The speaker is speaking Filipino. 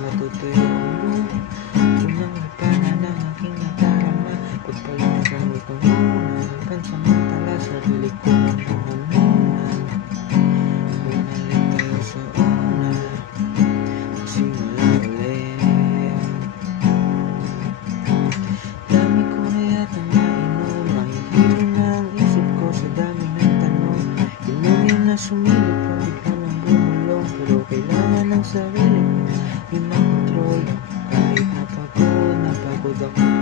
Natutuyo mo, unang pana ng aking nadarama. Pagpalitan ko muna, pansamantala sarili ko ng nahamunan. Bumalik tayo sa una, simula ulit. Dami ko na yata nainom, mahihilo na ang isip ko sa dami ng tanong. Inumin na sumilip, pabigla ng bumulong, pero kailangan ng sarili yung makontrol. Kahit napagod ako